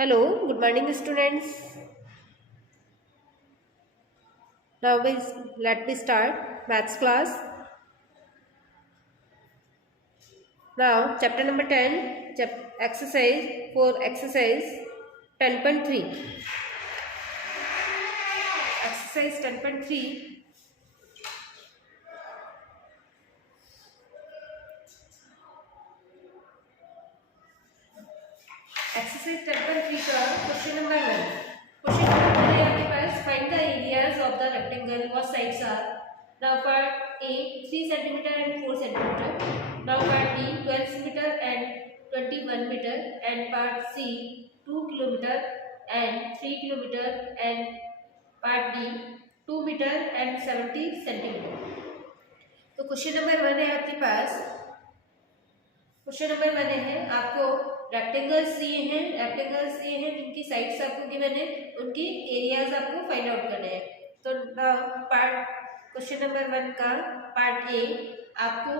Hello, good morning, students. Now let me start maths class. Now, chapter number 10, exercise for exercise 10.3. Exercise 10.3. Exercise 10.3 का question number 1. Question number 1 है आपके पास. Find the areas of the rectangle whose sides are. Now part A 3 centimeter and 4 centimeter. Now part B 12 meter and 21 meter, and part C 2 kilometer and 3 kilometer, and part D 2 meter and 70 centimeter. तो question number 1 है आपके पास. Question number 1 है आपको rectangles दिए हैं जिनकी sides आपको गिवन है, उनकी एरियाज आपको फाइंड आउट करने हैं. तो पार्ट क्वेश्चन नंबर 1 का पार्ट ए आपको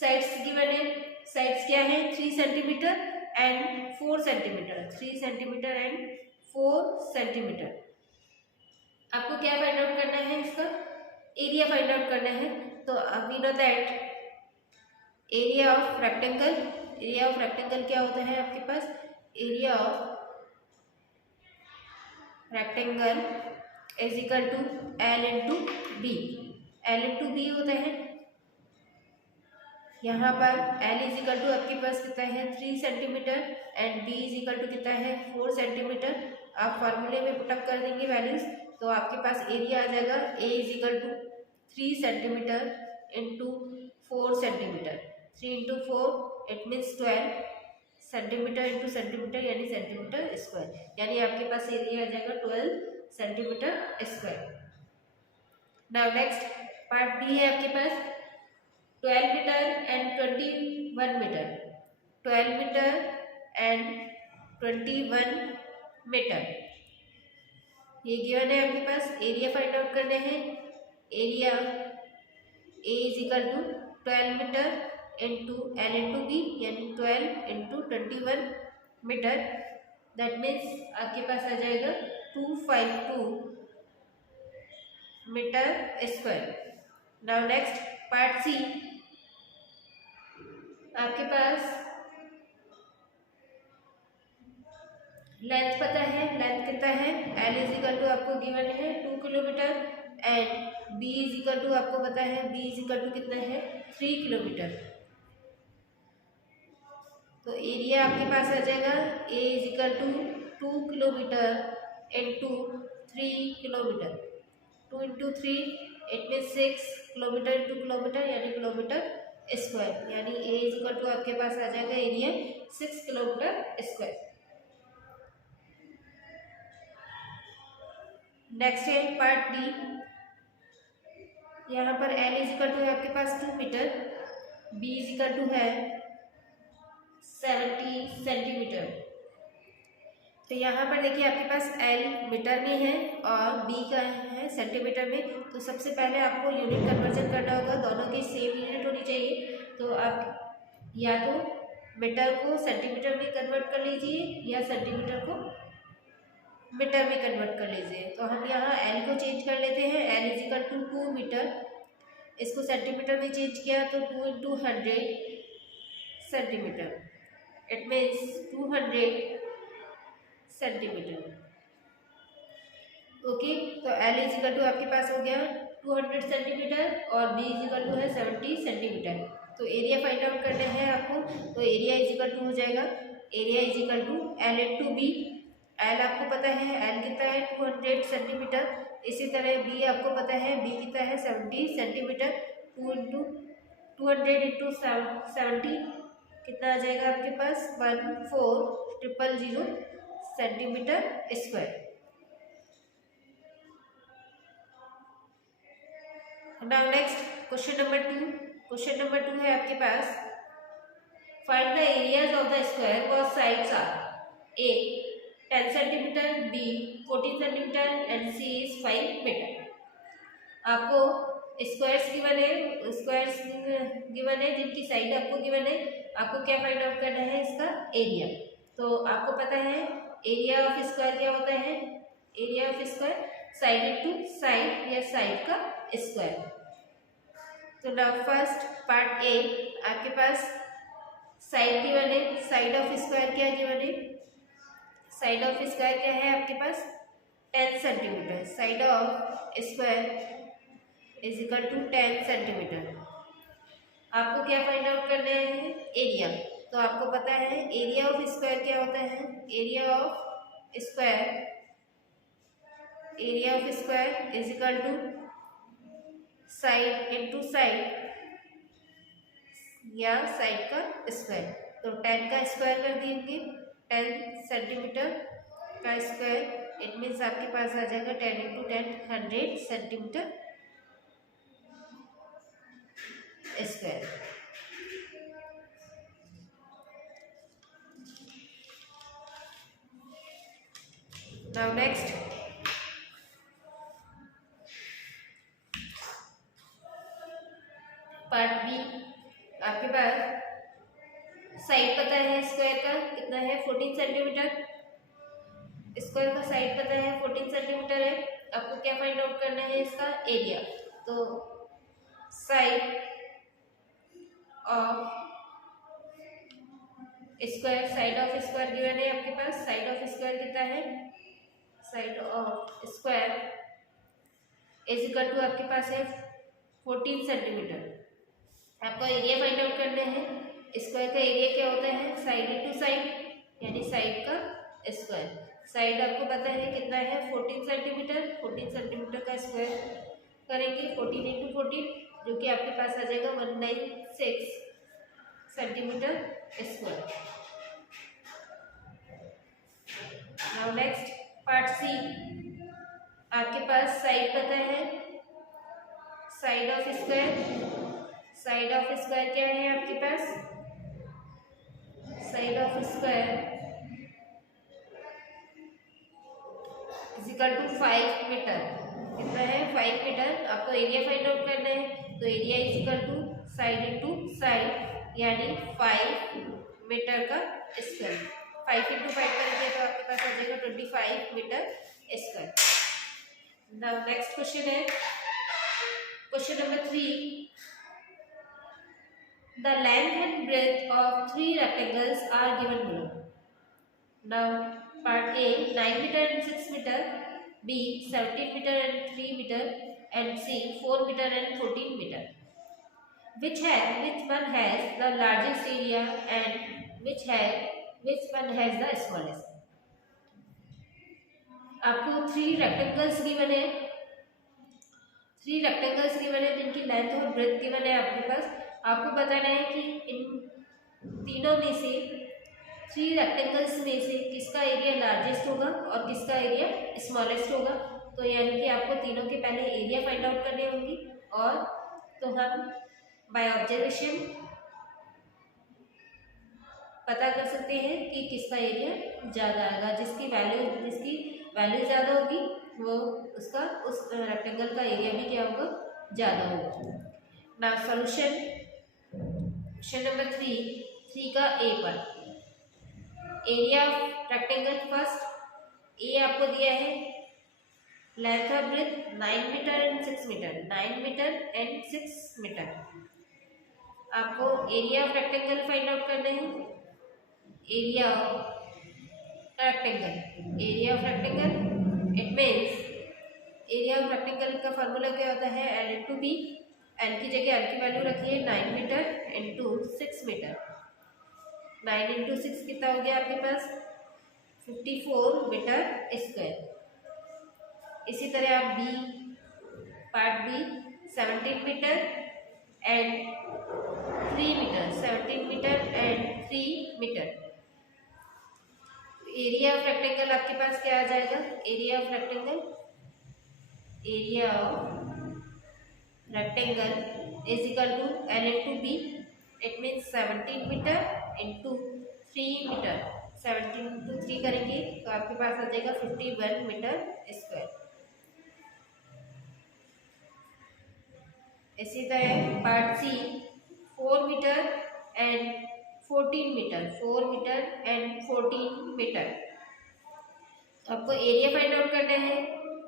साइड्स गिवन है. साइड्स क्या है? 3 centimetre and 4 centimetre. 3 centimetre and 4 centimetre. आपको क्या फाइंड आउट करना है? इसका एरिया फाइंड आउट करना है. तो we know that area of rectangle क्या होता है आपके पास? Area of rectangle is equal to L into B. L into B होता है. यहाँ पर एल इज इक्वल टू आपके पास कितना है? 3 centimetre and B is equal to कितना है? 4 सेंटीमीटर. आप फार्मूले में पुटअप कर देंगे वैल्यूज, तो आपके पास एरिया आ जाएगा A is equal to 3 centimetre into 4 centimetre. 3 into 4 it means 12 centimetre into centimetre यानी सेंटीमीटर स्क्वायर. यानी आपके पास एरिया आ जाएगा 12 centimetre square. Now next part B है आपके पास 12 metre and 21 metre. 12 metre and 21 metre ये गिवन है आपके पास. एरिया फाइंड आउट करने हैं. Area A is equal to 12 metre into L into B यानी 12 इंटू 21 मीटर. दैट मीन्स आपके पास आ जाएगा 252 metre square. Now next part C आपके पास लेंथ पता है. लेंथ कितना है? एल इज इक्वल टू आपको गिवन है 2 kilometre and B is equal to आपको पता है बी इज इक्वल टू कितना है? 3 किलोमीटर. तो एरिया आपके पास आ जाएगा A is equal to 2 kilometre into 3 kilometre. 2 into 3 it mean 6 kilometre into kilometre यानी किलोमीटर स्क्वायर. यानी ए इज इक्वल टू आपके पास आ जाएगा एरिया 6 किलोमीटर स्क्वायर. नेक्स्ट है पार्ट डी. यहाँ पर एल इज इक्वल टू है आपके पास 2 metre, B is equal to है 70 सेंटीमीटर. तो यहाँ पर देखिए आपके पास एल मीटर में है और बी का है सेंटीमीटर में. तो सबसे पहले आपको यूनिट कन्वर्जन करना होगा. दोनों की सेम यूनिट होनी चाहिए. तो आप या तो मीटर को सेंटीमीटर में कन्वर्ट कर लीजिए या सेंटीमीटर को मीटर में कन्वर्ट कर लीजिए. तो हम यहाँ एल को चेंज कर लेते हैं. L is equal to 2 metre. इसको सेंटीमीटर में चेंज किया तो 2 into 100 centimetre. It means 200 centimetre. Okay. तो एल इज इक्वल टू आपके पास हो गया 200 सेंटीमीटर और बी इज इक्वल टू है 70 सेंटीमीटर. तो एरिया फाइंड आउट करना है आपको. तो एरिया इज इक्वल टू हो जाएगा area is equal to L into B. L आपको पता है एल कितना है? 200 सेंटीमीटर. इसी तरह बी आपको पता है बी कितना है? 70 सेंटीमीटर. 2 इंटू 200 इंटू 70 कितना आ जाएगा आपके पास? 1400 centimetre square. Now next question number 2. Question number 2 है आपके पास find the areas of the square whose sides are A 10 centimetre, B 14 centimetre and C is 5 metre. आपको स्क्वायर्स गिवन है जिनकी साइड आपको गिवन है. आपको क्या फाइंड आउट करना है? इसका एरिया. तो आपको पता है एरिया ऑफ स्क्वायर क्या होता है? Area of square side into side या साइड का स्क्वायर। तो नाउ फर्स्ट पार्ट ए आपके पास साइड गिवन है, साइड ऑफ स्क्वायर क्या गिवन है? साइड ऑफ स्क्वायर क्या है आपके पास? 10 centimetre. Side of square is equal to 10 centimetre. आपको क्या फाइंड आउट करना है? एरिया। तो आपको पता है एरिया ऑफ स्क्वायर क्या होता है? Area of square is equal to side into side या साइड का स्क्वायर। तो 10 का स्क्वायर कर देंगे, 10 सेंटीमीटर का स्क्वायर, इट मीन्स आपके पास आ जाएगा 10 into 10 100 centimetre square. Now next part B आपके पास साइड पता है स्क्वायर का कितना है? 14 सेंटीमीटर। स्क्वायर का साइड पता है 14 सेंटीमीटर है। आपको क्या फाइंड आउट करना है? इसका एरिया। तो side of square, side of square given है आपके पास। साइड ऑफ स्क्वायर कितना है? Side of square is equal to आपके पास है 14 सेंटीमीटर। आपको एरिया फाइंड आउट करना है। स्क्वायर का एरिया क्या होता है? साइड इनटू साइड यानी साइड का स्क्वायर। साइड आपको पता है कितना है? 14 सेंटीमीटर। 14 सेंटीमीटर का स्क्वायर करेंगे 14 इंटू 14 जो कि आपके पास आ जाएगा 196 centimetre square. Now next part C आपके पास साइड पता है side of square. Side of square क्या है आपके पास? Side of square is equal to 5 metre. कितना है? 5 मीटर। आपको एरिया फाइंड आउट करना है। तो area is equal to side into side यानी 5 मीटर का स्क्वायर। 5 इंटू 5 करेंगे तो आपके पास आ जाएगा 25 metre square. Now next question है question number 3। The length and breadth of 3 rectangles are given below. Now part A 9 meter and 6 meter, B 17 meter and 3 meter, and C 4 meter and 14 meter. Which one has the largest area and which one has the smallest? आपको 3 rectangles given है। 3 rectangles given है जिनकी length और breath given है आपके पास। आपको बताना है कि इन तीनों में से 3 रेक्टेंगल्स में से किसका एरिया लार्जेस्ट होगा और किसका एरिया स्मॉलेस्ट होगा। तो यानी कि आपको तीनों के पहले एरिया फाइंड आउट करने होंगी और तो हम बाय ऑब्जर्वेशन पता कर सकते हैं कि किसका एरिया ज़्यादा आएगा। जिसकी वैल्यू ज़्यादा होगी वो उसका उस रेक्टेंगल का एरिया भी क्या होगा? ज़्यादा होगा। ना सॉल्यूशन क्वेश्चन नंबर 3 का ए पर area of rectangle first A आपको दिया है लेंथ और breadth 9 metre and 6 metre. 9 metre and 6 metre. आपको area of rectangle find out करना है। Area of rectangle it means area of rectangle का फार्मूला क्या होता है? L into B. एल की जगह एल की वैल्यू रखिए 9 मीटर इंटू 6 मीटर। 9 इंटू 6 कितना हो गया आपके पास? 54 मीटर स्क्वायर। इसी तरह आप part B 17 metre and 3 metre. 17 metre and 3 metre. Area of rectangle आपके पास क्या आ जाएगा? Area of rectangle is equal to L into B. It means 17 metre into 3 metre. 17 into 3 करेंगे तो आपके पास आ जाएगा 51 मीटर स्क्वायर। इसी तरह part C 4 metre and 14 metre. 4 metre and 14 metre. आपको एरिया फाइंड आउट करना है।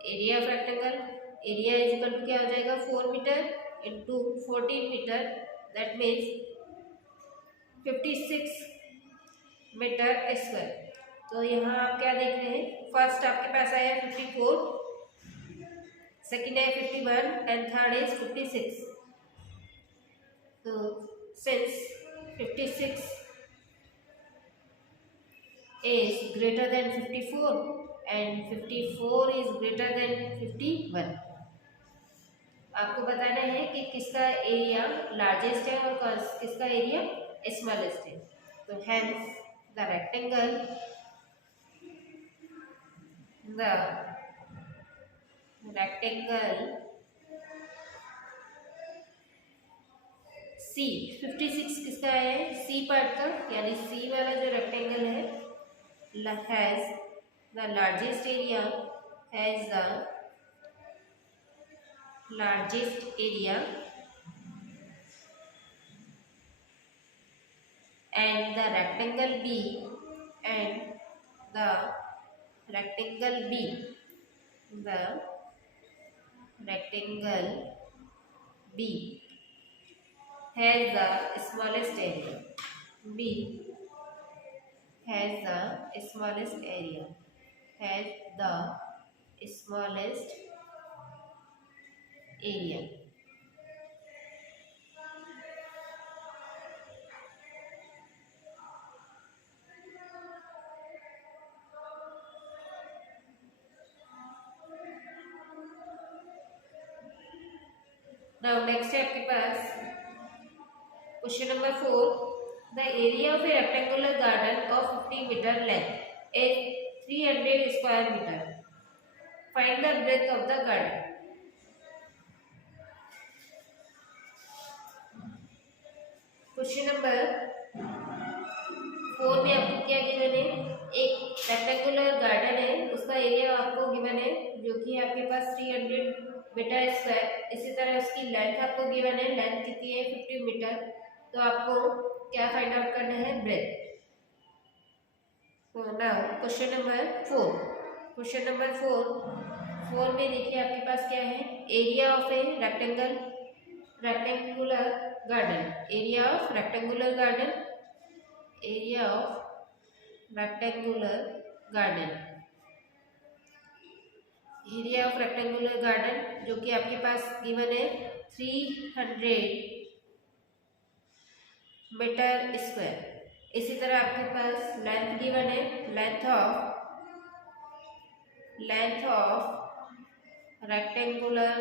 Area of rectangle, area is equal to क्या हो जाएगा 4 metre into 14 metre, that means 56 metre square. तो यहाँ आप क्या देख रहे हैं, फर्स्ट आपके पास आया 54, सेकेंड है 51 एंड थर्ड इज 56। तो since 56 is greater than 54 and 54 is greater than 51, आपको बताना है कि किसका एरिया लार्जेस्ट है और किसका एरिया स्मॉलेस्ट है। तो हेंस द रेक्टेंगल सी 56 किसका है, सी पार्ट का, यानी सी वाला जो रेक्टेंगल है has the largest area, has the largest area and the rectangle B and the rectangle B, the rectangle B has the smallest area. B has the smallest area, has the smallest area. Now next है आपके पास question number 4, the area of a rectangular garden of 50 meter length is 300 square meter. Find the breadth of the garden. Question number 4 में आपको क्या given है, एक rectangular garden है, उसका एरिया आपको गिवन है जो कि आपके पास 300 मीटर स्क्वायर। इसी तरह उसकी लेंथ आपको गिवन है, लेंथ कितनी है 50 मीटर। तो आपको क्या फाइंड आउट करना है, ब्रेथ। तो now question number 4, question number 4 में देखिए आपके पास क्या है, area of A rectangular garden, area of rectangular garden, area of rectangular garden, area of rectangular garden जो कि आपके पास गिवन है 300 मीटर स्क्वायर। इसी तरह आपके पास लेंथ गिवन है, length of rectangular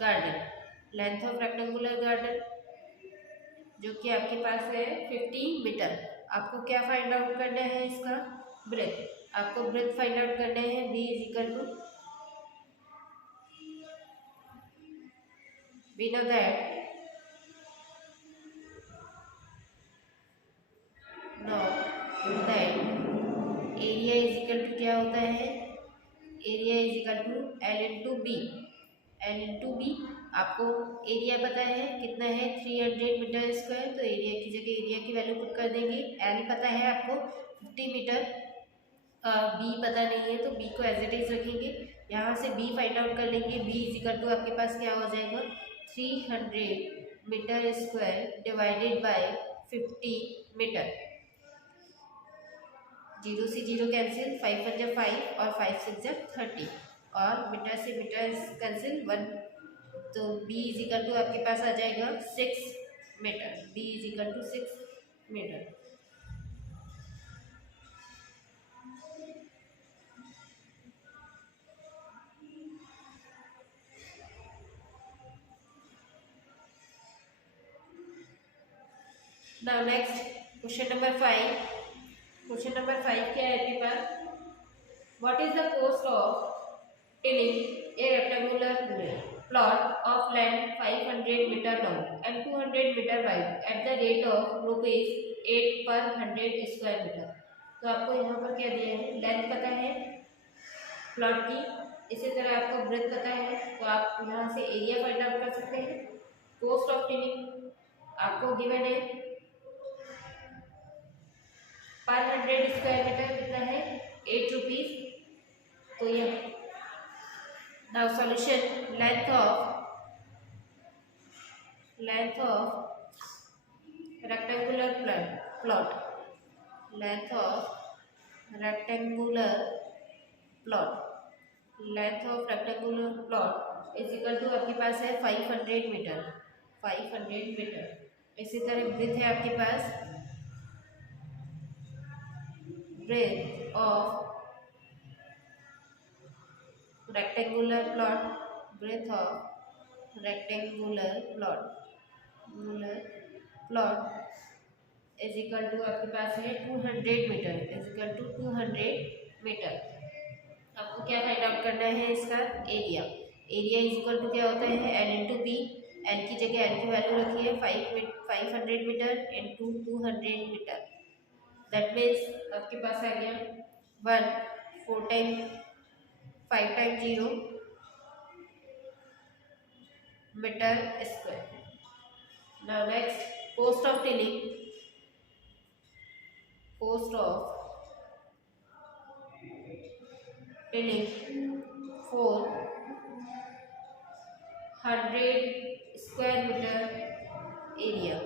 garden, length of rectangular garden जो कि आपके पास है 50 मीटर। आपको क्या फाइंड आउट करना है, इसका ब्रेथ। आपको ब्रेथ फाइंड आउट करना है, b is equal to, we know that area is equal to क्या होता है, area is equal to L into B, L into B. आपको एरिया पता है कितना है 300 मीटर स्क्वायर, तो एरिया की जगह एरिया की वैल्यू पुट कर देंगे। L पता है आपको 50 मीटर, बी पता नहीं है तो बी को एज इट इज रखेंगे। यहाँ से बी फाइंड आउट कर लेंगे, बी इज इक्वल टू आपके पास क्या हो जाएगा 300 metre square divided by 50 metre. 0 से 0 कैंसिल, 5 1 जा 5 और 5 6 जा 30 और मीटर से मीटर कैंसिल 1, तो b इज इक्वल टू आपके पास आ जाएगा 6 metre, b is equal to 6 metre. Now next question number 5, question number 5 क्या है आपके पास, what is the cost of tiling a rectangular plot of land 500 metre long and 200 metre wide at the rate of ₹8 per 100 square metre. तो आपको यहाँ पर क्या दिया है, लेंथ पता है प्लॉट की, इसी तरह आपको ब्रेथ पता है, तो आप यहाँ से एरिया फाइंड आउट कर सकते हैं। कॉस्ट ऑफ टिलिंग आपको गिवन है 500 स्क्वायर मीटर कितना है 8 रुपीज। तो ये now solution length of rectangular plot length of rectangular plot is equal to आपके पास है 500 मीटर। इसी तरह ब्रेथ है आपके पास breadth of rectangular plot is equal to आपके पास है 200 मीटर आपको क्या फाइंड आउट करना है इसका एरिया इज इक्वल टू क्या होता है एल इंटू पी। एल की जगह एल की वैल्यू रखी है 500 metre into 200 metre. That means आपके पास आ गया 1 4 time 5 time 0 metre square. Now next cost of tilling 400 square metre area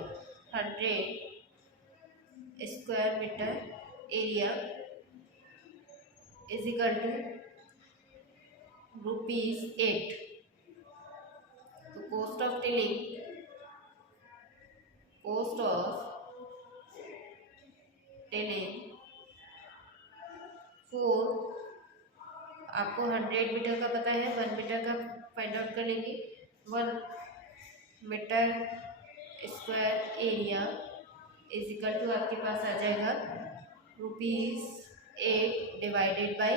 is equal to ₹8। तो cost of tilling 4 आपको 100 मीटर का पता है 1 मीटर का फाइंड आउट कर लेंगे 1 metre square area is equal to आपके पास आ जाएगा ₹8 डिवाइडेड बाई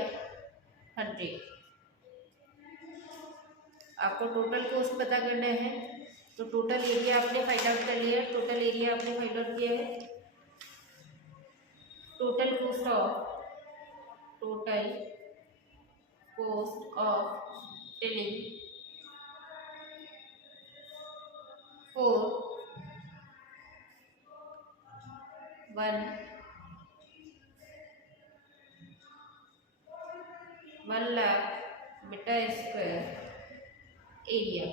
100। आपको टोटल कॉस्ट पता करना है तो टोटल एरिया आपने फाइंड आउट कर लिया है total cost of tilling for 1 lakh metre square area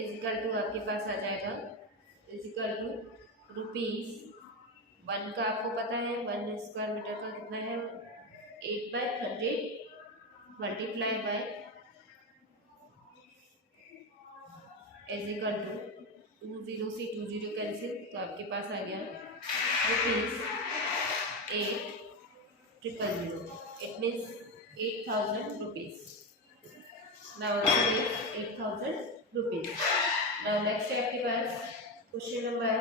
is equal to आपके पास आ जाएगा इज इक्वल टू ₹1 का आपको पता है 1 स्क्वायर मीटर का कितना है 8/100 multiply by is equal to 20 से 20 कैंसिल तो आपके पास आ गया ₹8,000 it means 8,000 rupees. Now 8,000 rupees. Now next है आपके पास क्वेश्चन नंबर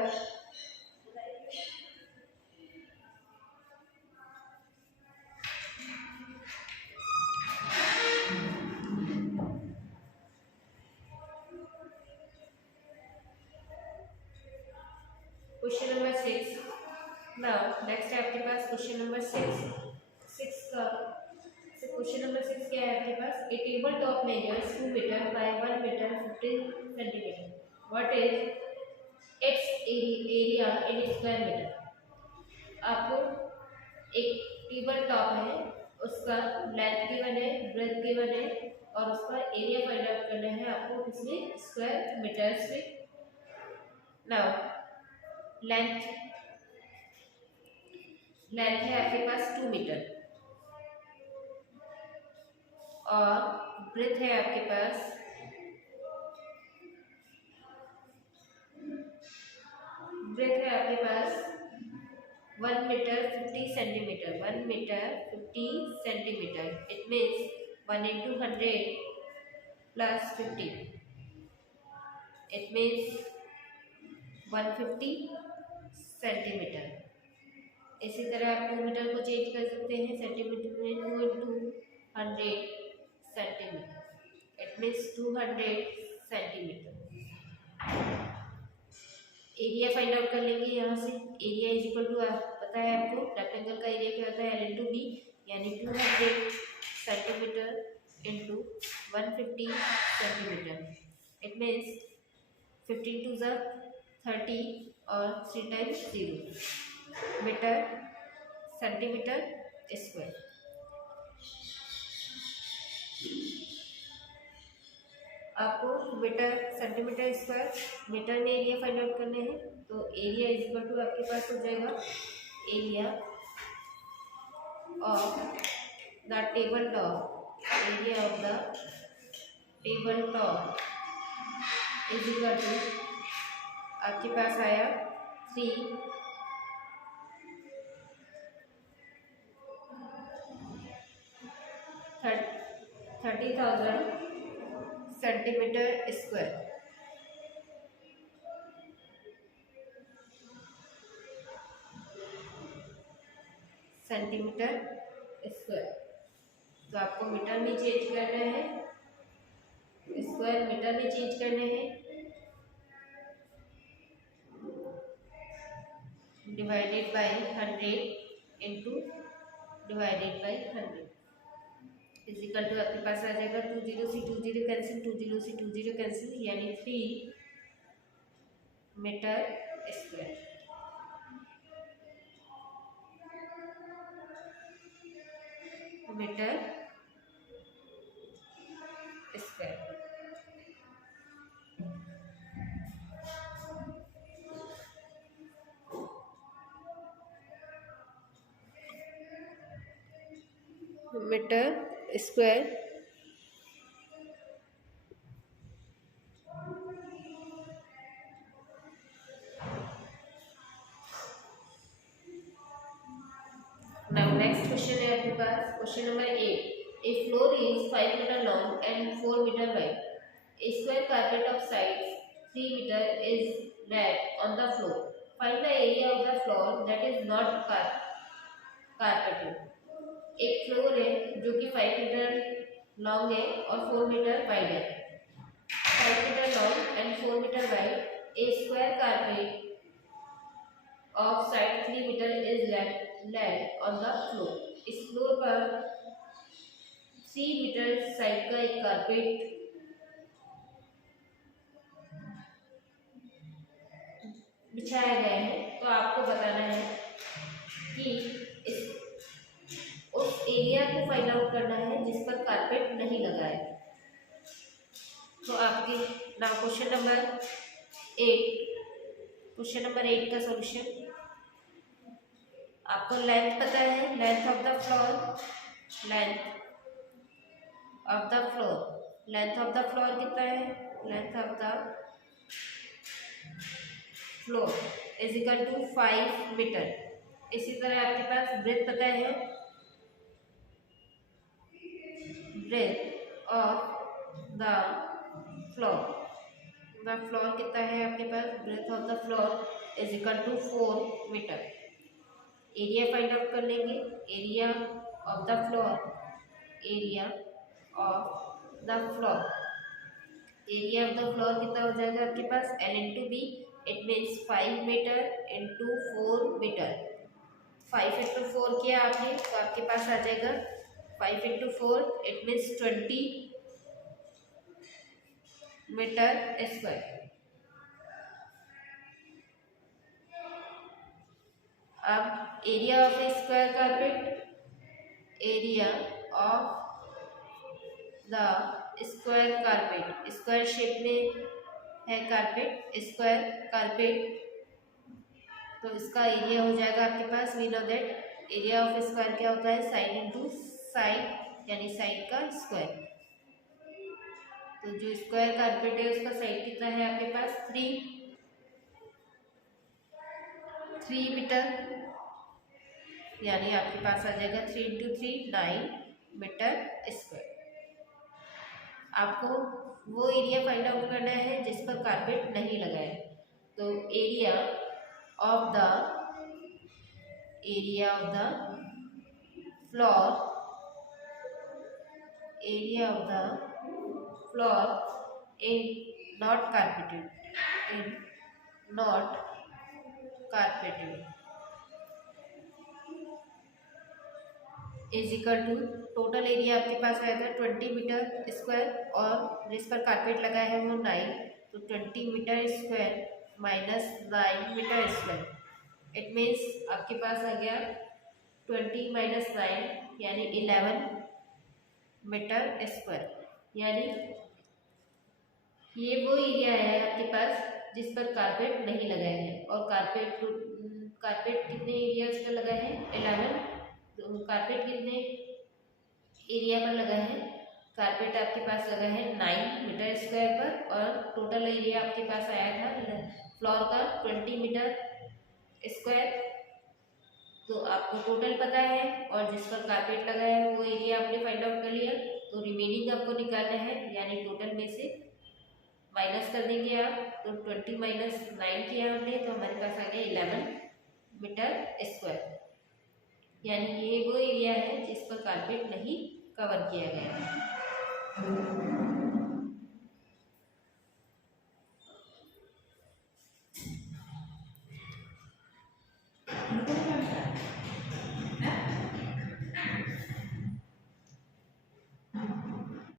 6। नाउ नेक्स्ट है आपके पास क्वेश्चन नंबर 6 का क्वेश्चन नंबर 6 क्या है आपके पास A table top measures 2 metre by 1 metre 15 centimetre what is its area in square metre. आपको एक टेबल टॉप है उसका लेंथ गिवन है ब्रेथ गिवन है और उसका एरिया फाइंड आउट करना है आपको किसमें स्क्वायर मीटर्स में। नाउ लेंथ है आपके पास 2 मीटर और ब्रेथ है आपके पास 1 metre 50 centimetre it means 1 into 100 plus 50 it means 150 centimetre. इसी तरह आप 2 मीटर को चेंज कर सकते हैं सेंटीमीटर में 2 into 100 centimetre it means 200 centimetre. Area find out कर लेंगे यहाँ से एरिया इज इक्वल टू पता है आपको रेक्टेंगल का एरिया क्या होता है L into B यानी 200 centimetre into 150 centimetre it means 15 to 30 और 3 times 0 मीटर सेंटीमीटर स्क्वायर। आपको मीटर सेंटीमीटर स्क्वायर मीटर में एरिया फाइंड आउट करने हैं, तो एरिया इज इक्वल टू आपके पास हो जाएगा area of the table top, area of the table top is equal to आपके पास आया 30,000 सेंटीमीटर स्क्वायर। सेंटीमीटर स्क्वायर, तो आपको मीटर में चेंज करना है, स्क्वायर मीटर में चेंज करने हैं, divided by 100 into divided by 100 is equal to आपके पास आ जाएगा 20 से 20 कैंसिल, 20 से 20 कैंसिल, यानी 3 metre square. Metre square. Metre square now next question है आपके पास question number 8। A floor is 5 meter long and 4 meter wide. A square carpet of size 3 meter is laid on the floor. Find the area of the floor that is not carpeted. एक floor है जो कि 5 metre long है और 4 metre wide है। 5 metre long and 4 metre wide, a square carpet of side 3 metre is laid on the floor. इस floor पर 3 metre side का एक कारपेट बिछाया गया है। तो आपको बताना है कि इस उस एरिया को फाइंड आउट करना है जिस पर कारपेट नहीं लगा है। तो आपके नाउ क्वेश्चन नंबर 8 का सॉल्यूशन। आपको लेंथ पता है, length of the floor, length of the floor कितना है, length of the floor is equal to 5 metre. इसी तरह आपके पास ब्रेथ पता है, ब्रेथ ऑफ द फ्लोर कितना है आपके पास, breadth of the floor is equal to 4 metre. Area find out कर लेंगे, एरिया ऑफ द फ्लोर कितना हो जाएगा आपके पास, L into B, it means 5 metre into 4 metre. 5 into 4 किया आपने तो आपके पास आ जाएगा 5 into 4, it means 20 metre square. अब area of square carpet, area of the square carpet, square shape में है कारपेट, स्क्वायर कारपेट, तो इसका एरिया हो जाएगा आपके पास, we know that area of square क्या होता है, साइड इंटू साइड, यानी साइड का स्क्वायर। तो जो स्क्वायर कारपेट है उसका साइड कितना है आपके पास, 3 मीटर, यानी आपके पास आ जाएगा 3 इंटू 3 9 मीटर स्क्वायर। आपको वो एरिया फाइंड आउट करना है जिस पर कारपेट नहीं लगा है। तो area of the floor in not carpeted is equal to, total area आपके पास आया था 20 मीटर स्क्वायर और जिस पर कारपेट लगा है वो 9, तो 20 metre square minus 9 metre square, it means आपके पास आ गया 20 माइनस 9 यानी 11 मीटर स्क्वायर। यानी ये वो एरिया है आपके पास जिस पर कारपेट नहीं लगाए हैं। और कारपेट कितने एरियाज पर लगा है? 11। तो कारपेट कितने एरिया पर लगा है? कारपेट आपके पास लगा है 9 मीटर स्क्वायर पर, और टोटल एरिया आपके पास आया था फ्लोर का 20 मीटर स्क्वायर। तो आपको टोटल पता है, और जिस पर कारपेट लगा है वो एरिया आपने फाइंड आउट कर लिया। तो रिमेनिंग आपको निकालना है, यानी टोटल में से माइनस कर देंगे आप। तो 20 माइनस 9 किया हमने, तो हमारे पास आ गया 11 मीटर स्क्वायर। यानी ये वो एरिया है जिस पर कारपेट नहीं कवर किया गया है।